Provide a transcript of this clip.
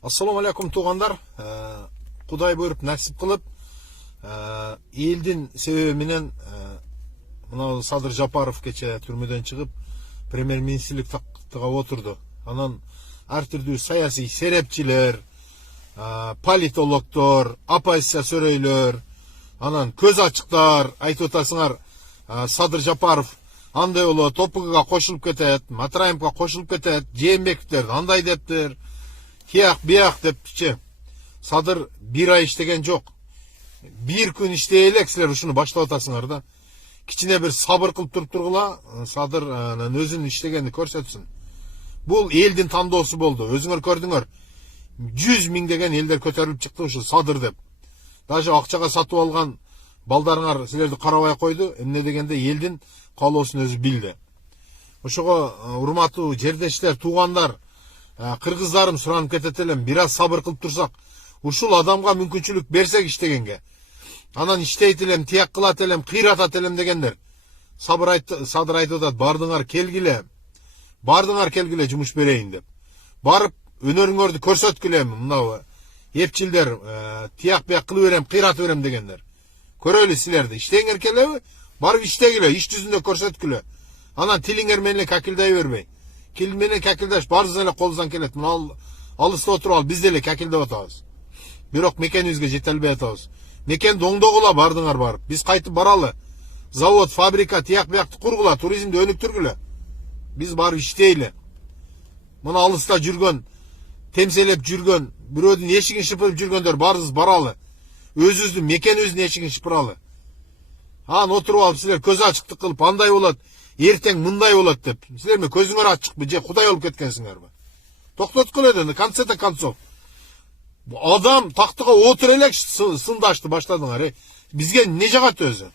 Assalamu алейкум туғандар. Құдай бөріп нәсіп қылып, елдің себебі менен мынау Садыр Жапаров кече түрмеден шығып, премьер-министрлік тақтыға отырды. Анан әр түрдүү саяси серепчилер, политологтор, оппозиция сөрөйлөр, анан көз ачыктар айтып атасыңар, Садыр Жапаров андай болот, ТОПК-га кошулуп кетет, Матраимовго кошулуп кетет, Жээнбековдер андай дептир, кияк бияк депчи. Садыр бир ай иштеген жок. Бир күн иштей элек силер ушуну баштап атасыңар да. Кичине бир сабыр кылып туруп тургула, Садыр өзүнүн иштегенин көрсөтсүн. Бул элдин тандоосу болду. Өзүңөр көрдүңөр. 100 миңдеген элдер көтөрүлүп чыкты ушу Садыр деп. Даже акчага сатып алган балдарыңар силерди карабай койду. Эмне дегенде элдин каалоосун өзү билди. Ошого урматтуу жердештер, туугандар, кыргыздарым суранып кетет элем, бир аз сабыр кылып турсак, ушул адамга мүмкүнчүлүк берсек иштегенге. Анан иштейт элем, тияк кылат элем, кыйратат элем дегендер. Садыр айтып атат, бардыңар келгиле жумуш берейин деп. Барып өнөрүңөрдү көрсөткүлө, мынау эпчилдер тияк бияк кылып берем, кыйратып берем дегендер. Көрөлү силерди, иштеңер келеби? Барып иштегиле, иш жүзүндө көрсөткүлө. Анан тилиңер менен какилдай бербей. Кил менен какилдаш барыбыздын эле колубуздан келет. Мына алыста отуруп ал, биз деле какилдеп атабыз. Бирок мекенибизге жете албай атабыз. Мекенди оңдогула бардыңар барып. Биз кайтып баралы. Завод, фабрика, тияк биякты кургула, туризмди өнүктүргүлө. Биз барып иштейли. Мына алыста жүргөн, темселеп жүргөн, бирөөдүн эшигин шыпырып жүргөндөр барыбыз баралы. Өзүбүздүн мекенибиздин эшигин шыпыралы. Анан отуруп алып силер көз ачыктык кылып андай болот, эртең мындай болот деп. Силер ме көзүңөр ачыкпы, же Кудай болуп кеткенсиңерби? Токтоткула да, конце концов. Адам тактыга отура элек сындашты баштадыңар. Бизге не жагат өзү?